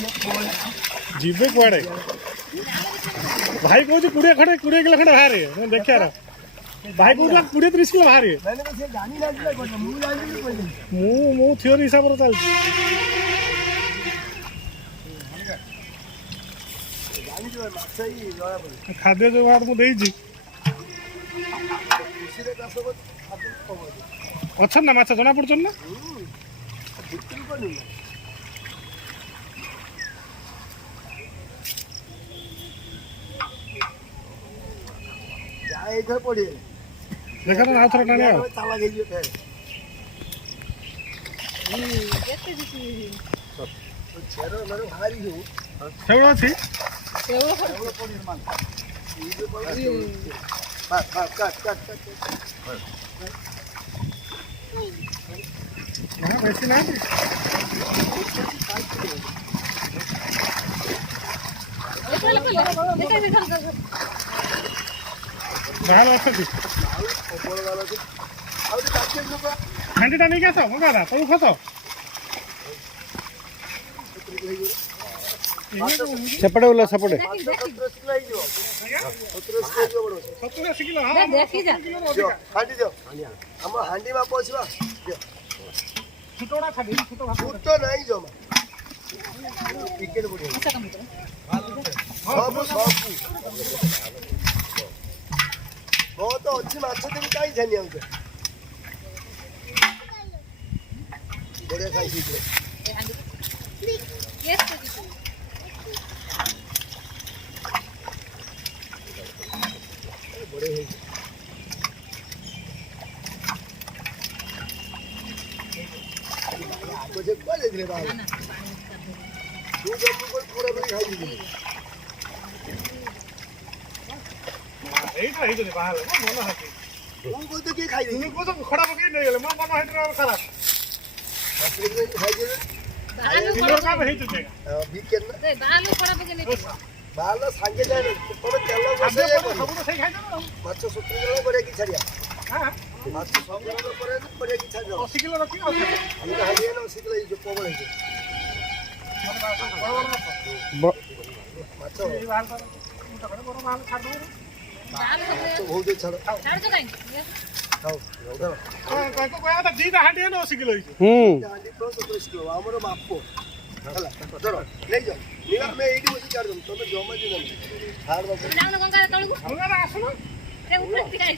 जीवे कुआड़े भाई कौन 20 खड़े 20 किलो खड़े बाहर देखिए भाई कौन 20-30 किलो बाहर मु थियोरी हिसाब से चल खाद्य जोगाड़ मुझे अच्छा ना माछ जना पड़छन ना देखा ना आउथर टाणी ताला गई फेर केते दिसी छेरो मारे भारी हो सेवड़ा छी सेवड़ा पड़ी मान काट ना वैसे ना बाहर अच्छी हांडीटा नहीं कैसा मगाला तू खस सेपटे बोला सेपटे 70 किलो हां देखि जा हांडी दो हम हांडी में पहुंचवा छोटोड़ा खाडी छोटो नहीं जो टिकट बुढ़े अच्छा काम कर सब बहुत अच्छी माछ देवी कहीं छानी हमसे बढ़िया खाई थी यस बड़े हैं मुझे क्या ले ले बाहर तू जब कोई पूरा भी खाई दी এইটা এইটা বাহাল মনে হয় কোন কই তো কি খাই তুমি কত খড়া পকে নিয়ে গেলে মন মনে হইতো খারাপ বাসরে খাই দিলে বাহাল কাম হেইতো জায়গা বিকেন না রে বাহাল খড়া পকে নিয়ে বাহাল সাঙ্গে যায় তবে তেল বসে সব তো সেই খাই দাও মাছ 70 কিলো করে কি ছাড়িয়া হ্যাঁ মাছ 100 কিলো করে করে কি ছাড়িয়া 80 কিলো রাখি আছে আমি তো হারিয়ে না 80 কিলো এই যে পবল হইছে মাছ এই বাহাল মোটা করে বড় বাহাল ছাড় দাও तो बहुत अच्छा छाड़ दो कहीं खाओ उधर हां को कोया था दीदा हांडी है 80 किलो हांडी प्लस 70 किलो हमरो बाप को हला धरो ले जाओ निगा मैं एडी बसी छाड़ दूं तमे जमा दिन हाड़ बाप जानो गंगा तळगु गंगा आसो रे ऊपर दिखाई